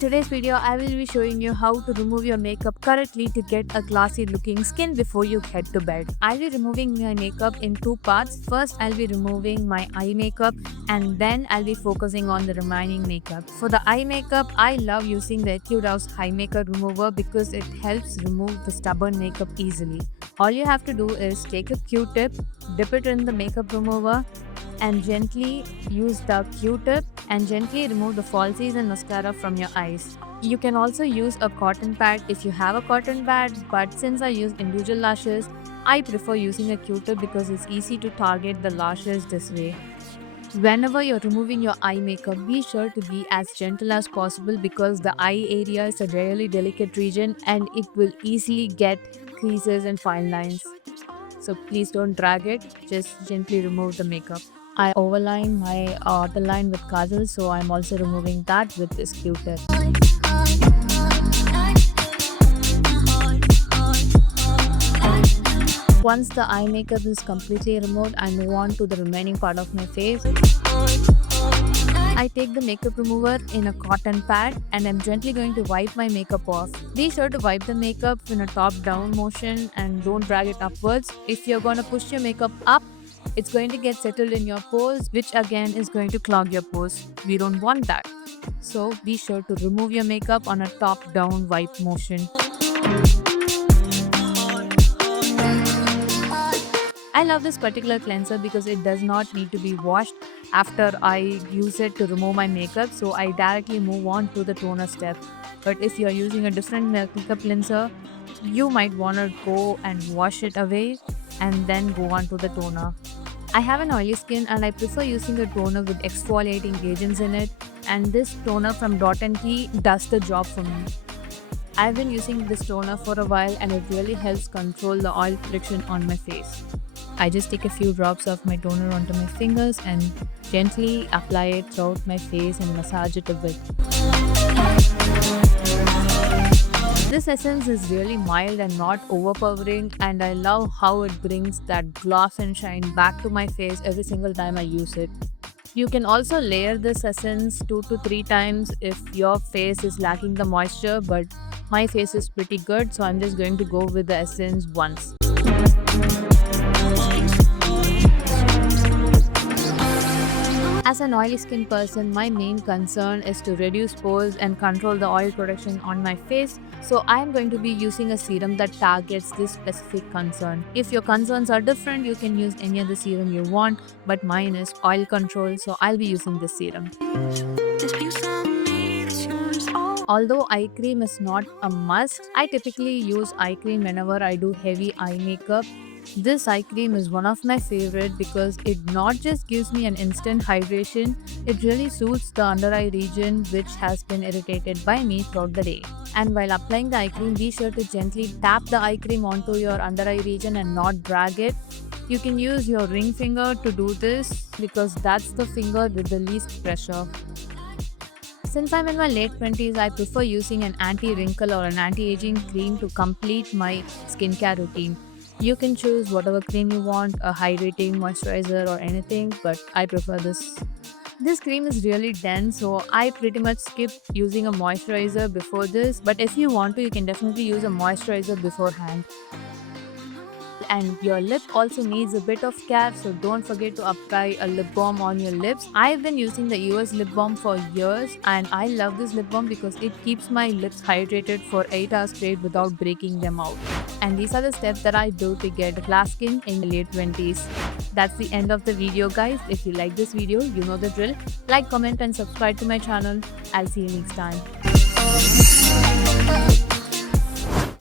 today's video, I will be showing you how to remove your makeup correctly to get a glossy looking skin before you head to bed. I'll be removing my makeup in two parts. First, I'll be removing my eye makeup and then I'll be focusing on the remaining makeup. For the eye makeup, I love using the Etude House Eye Makeup Remover because it helps remove the stubborn makeup easily. All you have to do is take a Q-tip, dip it in the makeup remover and gently use the Q-tip and gently remove the falsies and mascara from your eyes. You can also use a cotton pad if you have a cotton pad, but since I use individual lashes, I prefer using a Q-tip because it's easy to target the lashes this way. Whenever you're removing your eye makeup, be sure to be as gentle as possible because the eye area is a really delicate region and it will easily get creases and fine lines. So please don't drag it, just gently remove the makeup. I overline my outer line with kajal, so I'm also removing that with this Q-tip. Once the eye makeup is completely removed, I move on to the remaining part of my face. I take the makeup remover in a cotton pad and I'm gently going to wipe my makeup off. Be sure to wipe the makeup in a top-down motion and don't drag it upwards. If you're going to push your makeup up, it's going to get settled in your pores, which again is going to clog your pores. We don't want that. So be sure to remove your makeup on a top-down wipe motion. I love this particular cleanser because it does not need to be washed after I use it to remove my makeup, so I directly move on to the toner step. But if you are using a different makeup cleanser, you might want to go and wash it away and then go on to the toner. I have an oily skin and I prefer using a toner with exfoliating agents in it, and this toner from Dot & Key does the job for me. I've been using this toner for a while and it really helps control the oil friction on my face. I just take a few drops of my toner onto my fingers and gently apply it throughout my face and massage it a bit. This essence is really mild and not overpowering, and I love how it brings that gloss and shine back to my face every single time I use it. You can also layer this essence 2 to 3 times if your face is lacking the moisture, but my face is pretty good, so I'm just going to go with the essence once. As an oily skin person, my main concern is to reduce pores and control the oil production on my face. So I am going to be using a serum that targets this specific concern. If your concerns are different, you can use any other serum you want, but mine is oil control, so I'll be using this serum. Although eye cream is not a must, I typically use eye cream whenever I do heavy eye makeup. This eye cream is one of my favorite because it not just gives me an instant hydration, it really soothes the under eye region which has been irritated by me throughout the day. And while applying the eye cream, be sure to gently tap the eye cream onto your under eye region and not drag it. You can use your ring finger to do this because that's the finger with the least pressure. Since I'm in my late 20s, I prefer using an anti-wrinkle or an anti-aging cream to complete my skincare routine. You can choose whatever cream you want, a hydrating moisturizer or anything, but I prefer this. This cream is really dense, so I pretty much skip using a moisturizer before this, but if you want to, you can definitely use a moisturizer beforehand. And your lip also needs a bit of care, so don't forget to apply a lip balm on your lips. I've been using the US lip balm for years and I love this lip balm because it keeps my lips hydrated for 8 hours straight without breaking them out. And these are the steps that I do to get glass skin in the late 20s. That's the end of the video, guys. If you like this video, you know the drill. Like, comment and subscribe to my channel. I'll see you next time.